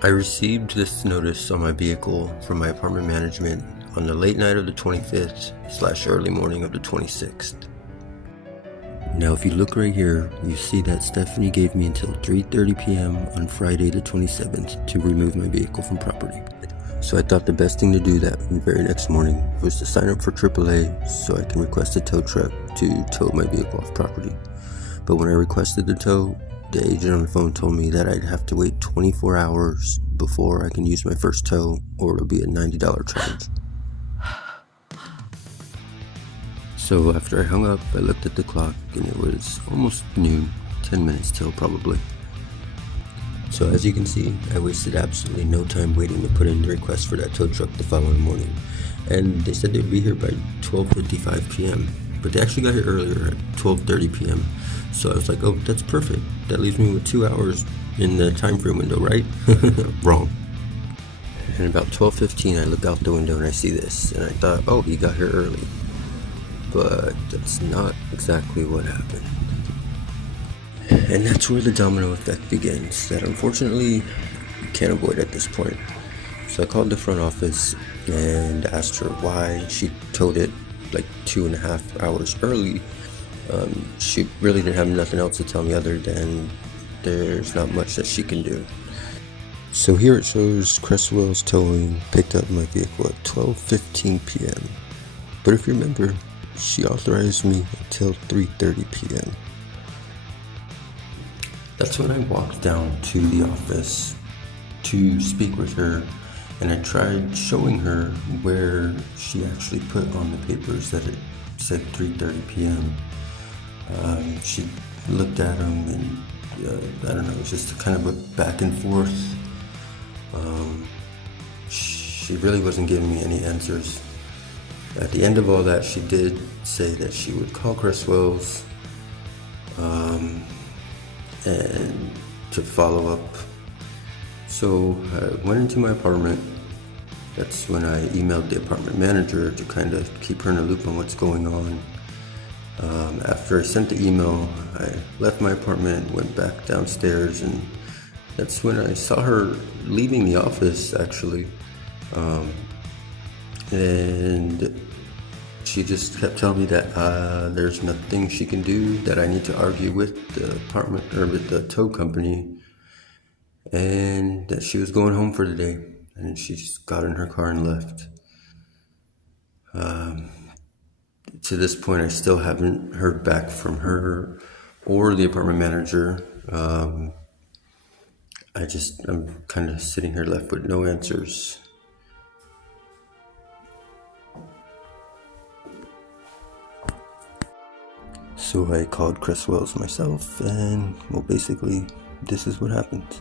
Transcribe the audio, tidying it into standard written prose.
I received this notice on my vehicle from my apartment management on the late night of the 25th/early morning of the 26th. Now if you look right here, you see that Stephanie gave me until 3:30 p.m. on Friday the 27th to remove my vehicle from property. So I thought the best thing to do that very next morning was to sign up for AAA so I can request a tow truck to tow my vehicle off property. But when I requested the tow, the agent on the phone told me that I'd have to wait 24 hours before I can use my first tow, or it'll be a $90 charge. So after I hung up, I looked at the clock and it was almost noon, 10 minutes till probably. So as you can see, I wasted absolutely no time waiting to put in the request for that tow truck the following morning. And they said they'd be here by 12:55 p.m. But they actually got here earlier at 12:30 p.m. So I was like, oh, that's perfect. That leaves me with 2 hours in the time frame window, right? Wrong. And about 12:15, I look out the window and I see this. And I thought, oh, he got here early. But that's not exactly what happened. And that's where the domino effect begins, that unfortunately you can't avoid at this point. So I called the front office and asked her why she towed it like 2.5 hours early. She really didn't have nothing else to tell me other than there's not much that she can do. So here it shows Cresswell's Towing picked up my vehicle at 12:15 p.m. But if you remember, she authorized me until 3:30 p.m. That's when I walked down to the office to speak with her, and I tried showing her where she actually put on the papers that it said 3:30 p.m. She looked at them and I don't know, it was just kind of a back and forth. She really wasn't giving me any answers. At the end of all that, she did say that she would call Cresswell's and to follow up. So I went into my apartment. That's when I emailed the apartment manager to kind of keep her in the loop on what's going on. After I sent the email, I left my apartment, went back downstairs, and that's when I saw her leaving the office actually. And she just kept telling me that there's nothing she can do, that I need to argue with the apartment or with the tow company, and that she was going home for the day. And she just got in her car and left. To this point, I still haven't heard back from her or the apartment manager. I'm kind of sitting here left with no answers. So I called Cresswell's myself, and well, basically, this is what happened.